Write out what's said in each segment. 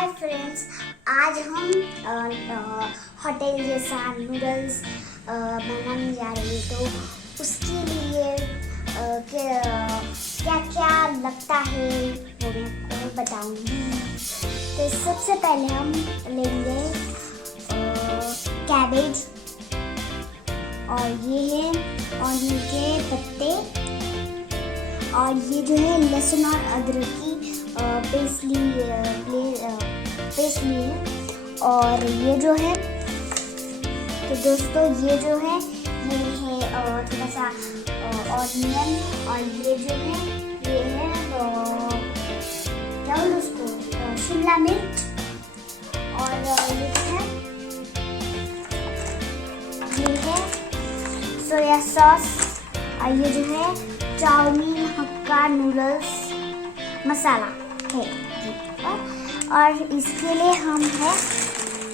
Hi friends, आज हम hotel जैसा नूडल्स बनाने जा रहे हैं। तो उसके लिए क्या क्या लगता है वो मैं आपको बताऊंगी। तो सबसे पहले हम लेंगे कैबेज, और ये है ऑनियन के पत्ते, और ये जो है लहसुन और अदरक की पेस्ट ली है। और ये जो है, तो दोस्तों ये जो है ये है थोड़ा सा ऑनियन, और ये जो है ये है क्या बोलूं उसको, शिमला मिर्च, और ये है सोया सॉस, और ये जो है चाउमीन हक्का नूडल्स मसाला है। और इसके लिए हम है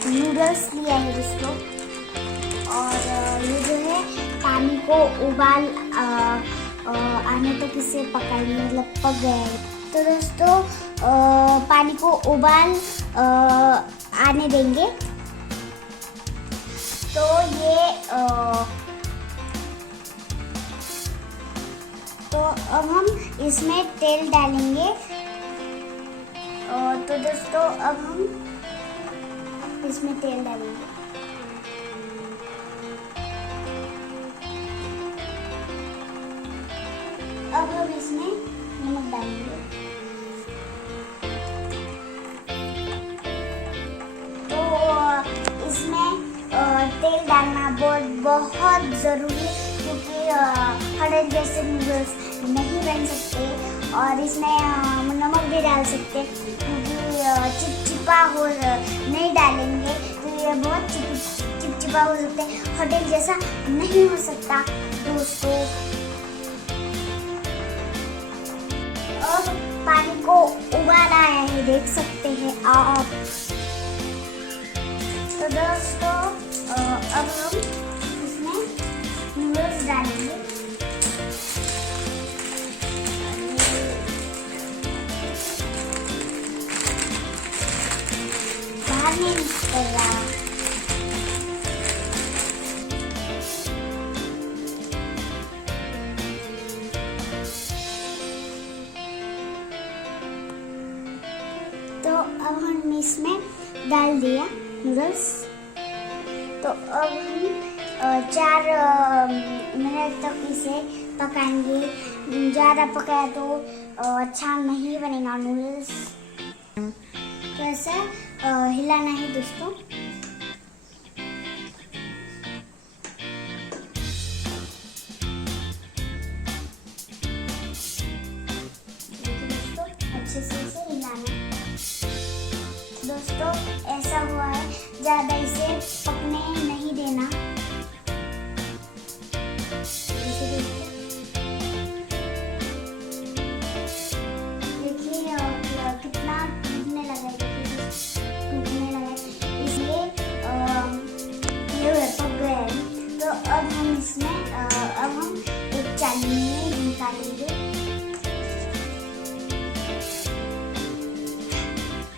नूडल्स लिया है दोस्तों, और ये जो है पानी को उबाल आने तक इसे पकाएंगे, मतलब पक गया है। तो दोस्तों पानी को उबाल आने देंगे। तो ये तो अब हम इसमें तेल डालेंगे। तो दोस्तों अब हम इसमें तेल डालेंगे। अब हम इसमें नमक डालेंगे। तो इसमें तेल डालना बहुत ज़रूरी है, क्योंकि होटल जैसे नूडल्स नहीं बन सकते, और इसमें नमक भी डाल सकते, क्योंकि चिपचिपा हो नहीं डालेंगे तो ये बहुत चिपचिपा हो सकते हैं, होटल जैसा नहीं हो सकता दोस्तों। अब पानी को उबाल आया है, देख सकते हैं आप। तो दोस्तों अब हम इसमें नूडल्स डालेंगे। बाहर नहीं निकल रहा। तो अब हम इसमें डाल दिया नूडल्स। तो अब हम 4 मिनट तक इसे पकाएंगे। ज़्यादा पकाया तो अच्छा नहीं बनेगा नूडल्स। तो ऐसा हिलाना है दोस्तों। अच्छे से इसे हिलाना है दोस्तों। ऐसा हुआ है, ज़्यादा इसे पकने नहीं देना। देखिए कितना टूटने लगा है, टूटने लगा है, इसलिए ये पक गया है। तो अब हम इसमें अब हम एक चालनी में निकालेंगे।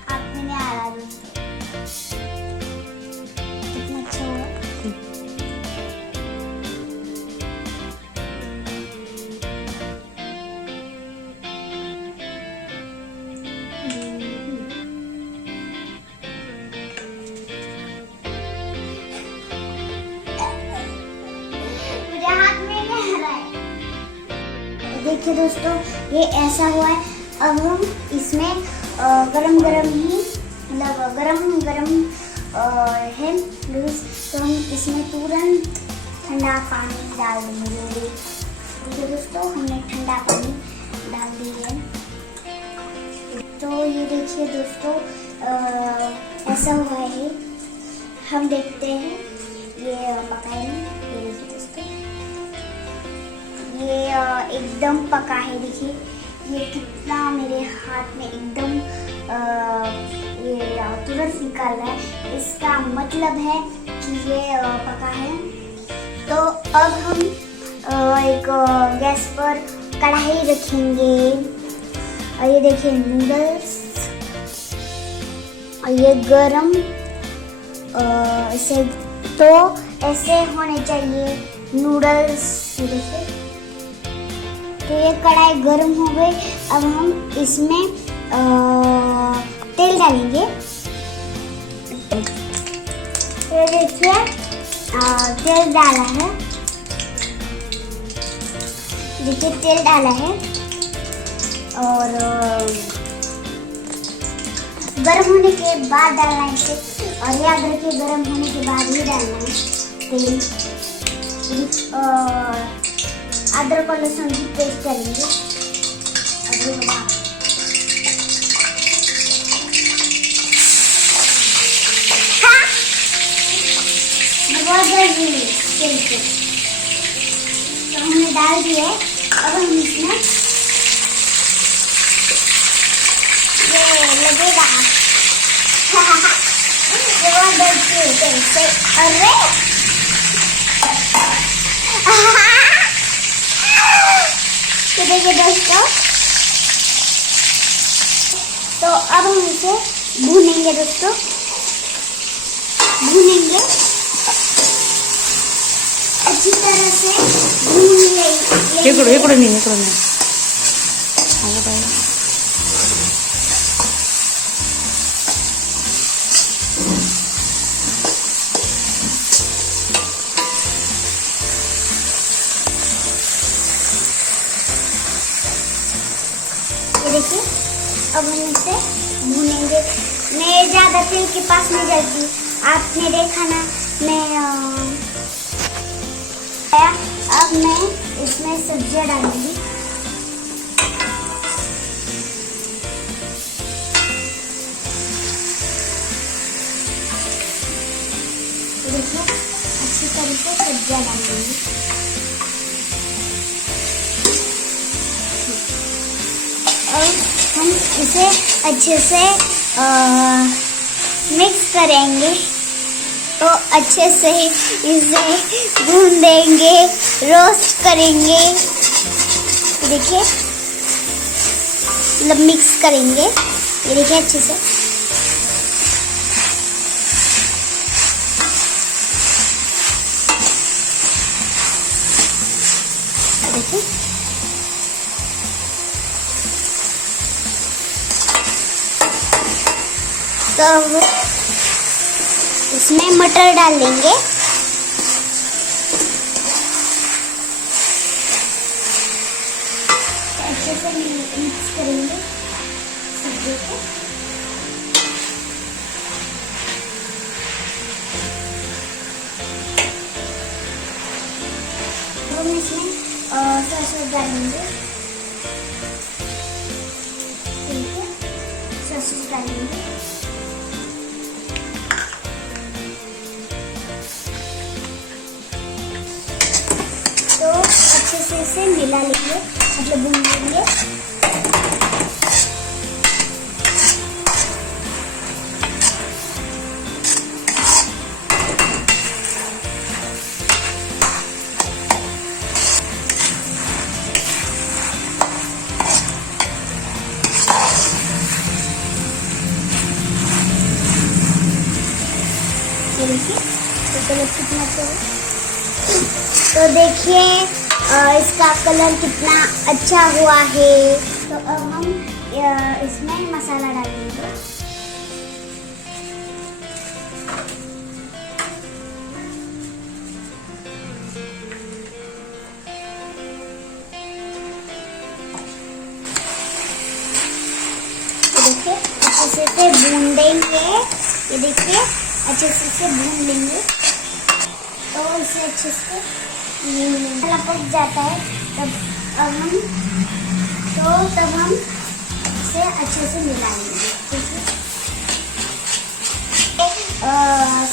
हाथ में नहीं आ रहा दोस्तों, कितना अच्छा हुआ। देखिए दोस्तों ये ऐसा हुआ है। अब हम इसमें गरम ही, मतलब गरम है नूडल्स, तो हम इसमें तुरंत ठंडा पानी डाल देंगे। देखिए दोस्तों हमने ठंडा पानी डाल दिया है। तो ये देखिए दोस्तों ऐसा हुआ है। हम देखते हैं ये पकाएंगे। ये देखिए दोस्तों ये एकदम पका है। देखिए ये कितना मेरे हाथ में एकदम ये तुरंत निकाल रहा है, इसका मतलब है कि ये पका है। तो अब हम एक गैस पर कढ़ाई रखेंगे, और ये देखिए नूडल्स, ये गरम इसे तो ऐसे होने चाहिए नूडल्स। देखिए, तो ये कढ़ाई गरम हो गई। अब हम इसमें तेल डालेंगे। ये देखिए तेल डाला है। देखिए तेल डाला है और गर्म होने के बाद डालना है इसे। और याद रखिए गर्म होने के बाद ही डालना है तेल। अदरक और लहसुन की पेस्ट करेंगे। अरे वाह, बहुत जल्दी तेल से तो हमने डाल दिया है। अब हम इसमें ये लगेगा तेल से। अरे तो देखिए दोस्तों, तो अब हम इसे भूनेंगे दोस्तों, भूनेंगे अच्छी तरह से भून लेंगे। इकडे नहीं देखिए, अब हम इसे भूनेंगे। मैं ज़्यादा तेल के पास नहीं जाती, आपने देखा ना। अब मैं इसमें सब्जियां डालूंगी। देखिए अच्छी तरह से सब्जियां डालूंगी। और हम इसे अच्छे से मिक्स करेंगे। तो अच्छे से इसे भून देंगे, रोस्ट करेंगे। देखिए मतलब मिक्स करेंगे। ये देखिए अच्छे से। देखिए तो इसमें मटर डाल देंगे। अच्छे से मिक्स करेंगे सब्जी को। हम इसमें सॉस डालेंगे। सॉस डालेंगे। तो अच्छे से इसे मिला लेंगे, मतलब भून लेंगे। देखिए तो कलर कितना तो देखिए इसका कलर कितना अच्छा हुआ है। तो अब हम इसमें मसाला डालेंगे। तो देखिए अच्छे से भून देंगे। ये देखिए अच्छे से भून लेंगे। तो इसे अच्छे से मसाला पक जाता है तब हम इसे अच्छे से मिलाएंगे।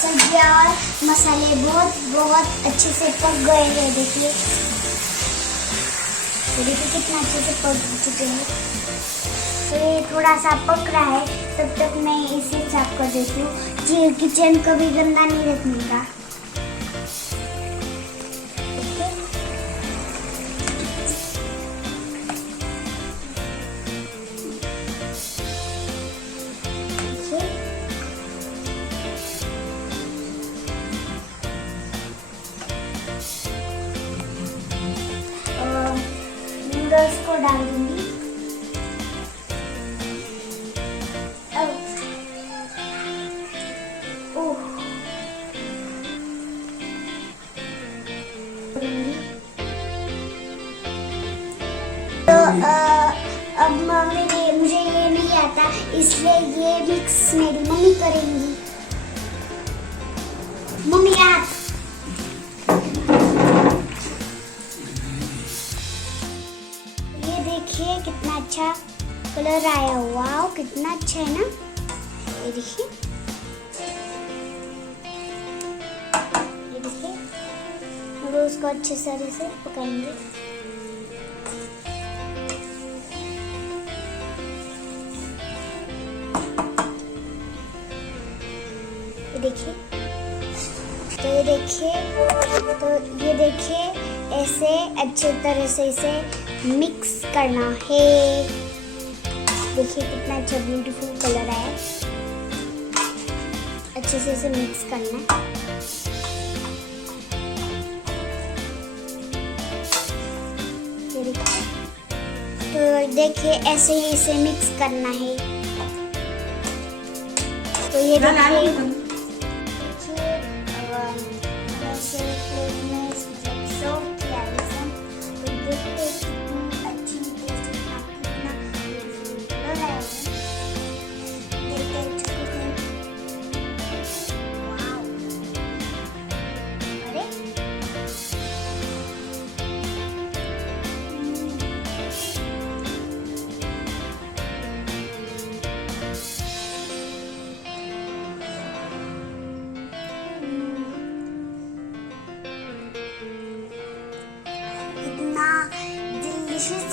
सब्जियाँ और मसाले बहुत अच्छे से पक गए हैं। देखिए कितना अच्छे से पक चुके हैं। तो ये थोड़ा सा पक रहा है, तब तक मैं इसे साफ कर देती हूँ। किचन कभी गंदा नहीं रखने का। डाल दूंगी। तो अब मुझे ये नहीं आता, इसलिए ये मिक्स मेरी मम्मी करेंगी। मम्मी आप ये देखिए कितना अच्छा कलर आया, वाओ कितना अच्छा है ना। ये देखिए, ये देखिए, अब उसको अच्छे तरह से पकाएंगे। देखिए, तो ये देखिए ऐसे अच्छे तरह से इसे मिक्स करना है। देखिए कितना अच्छा ब्यूटीफुल कलर आया, अच्छे से इसे मिक्स करना है। तो देखिए ऐसे ही इसे मिक्स करना है। तो ये देखिए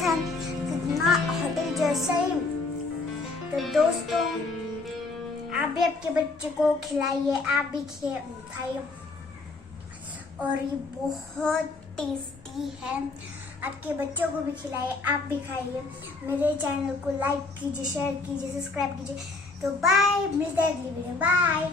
है, कितना होटल जैसा ही। तो दोस्तों आप भी आपके बच्चे को खिलाइए, आप भी खाइए, और ये बहुत टेस्टी है। आपके बच्चों को भी खिलाइए, आप भी खाइए। मेरे चैनल को लाइक कीजिए, शेयर कीजिए, सब्सक्राइब कीजिए। तो बाय, मिलते हैं अगली वीडियो, बाय।